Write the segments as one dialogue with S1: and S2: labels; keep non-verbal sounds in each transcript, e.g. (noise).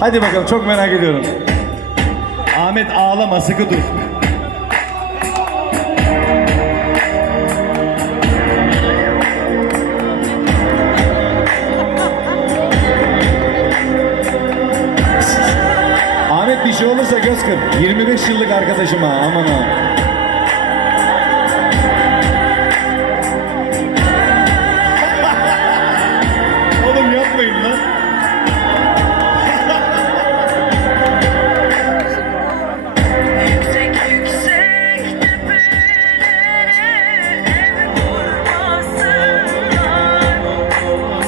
S1: Hadi bakalım çok merak ediyorum. Ahmet ağlama sıkı dur. Ahmet bir şey olursa göz kır. 25 yıllık arkadaşım ha aman ha.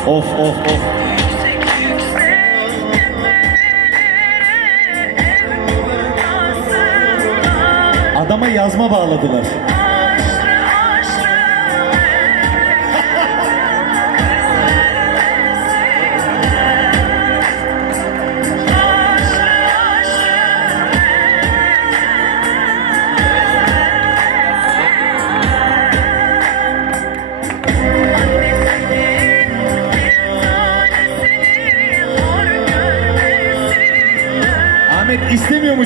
S1: Of of of. Adama yazma bağladılar.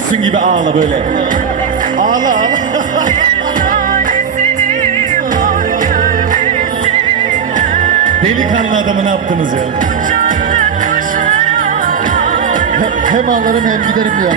S1: İstemiyormuşsun gibi ağla böyle. Ağla ağla. (laughs) Delikanlı adamı ne yaptınız ya?
S2: Hem ağlarım hem giderim ya.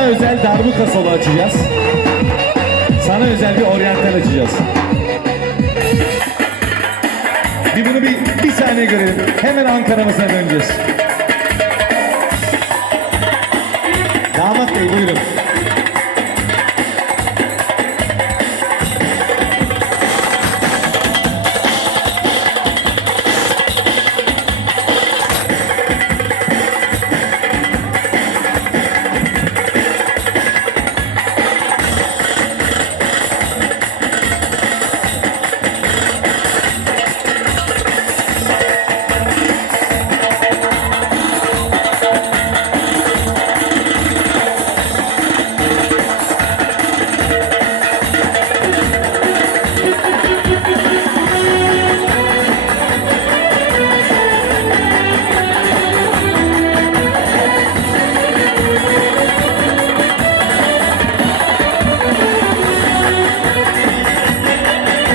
S1: Sana özel darbuka solo açacağız. Sana özel bir oryantal açacağız. Bir bunu bir, bir saniye görelim. Hemen Ankara'mıza döneceğiz. Damat Bey buyurun.